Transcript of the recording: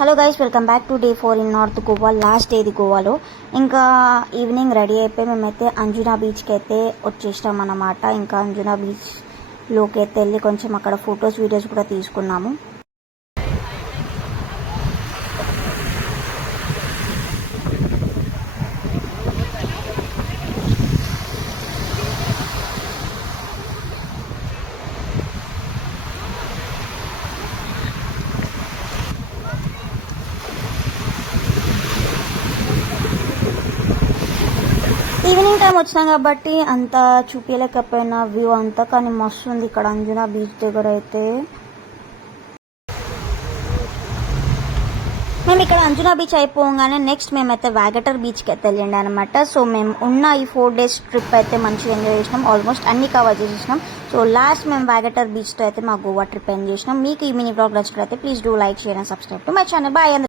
Hello guys, welcome back to day 4 in north Goa. Last డేది గోవాలో. ఇంకా ఈవినింగ్ రెడీ అయిపోయి మేమైతే అంజునా బీచ్కి అయితే వచ్చేసాం అన్నమాట. ఇంకా అంజునా బీచ్లోకి అయితే వెళ్ళి కొంచెం అక్కడ ఫొటోస్ వీడియోస్ కూడా తీసుకున్నాము. ఈవినింగ్ టైం వచ్చినాం కాబట్టి అంత చూపించలేకపోయినా వ్యూ అంతా, కానీ మస్తు ఉంది ఇక్కడ అంజునా బీచ్ దగ్గర అయితే. మేము ఇక్కడ అంజునా బీచ్ అయిపోగానే నెక్స్ట్ మేమైతే వాగటర్ బీచ్కి అయితే వెళ్ళండి అనమాట. సో మేము ఉన్న ఈ 4 days ట్రిప్ అయితే మంచిగా ఎంజాయ్ చేసినాం, ఆల్మోస్ట్ అన్ని కవర్ చేసేసినాం. సో లాస్ట్ మేము వాగటర్ బీచ్తో అయితే మా గోవా ట్రిప్ ఎంజాయ్ చేసినాం. మీకు ఈ మినీ బ్లాగ్ నచ్చినట్లయితే please do like, share and subscribe to my channel. Bye.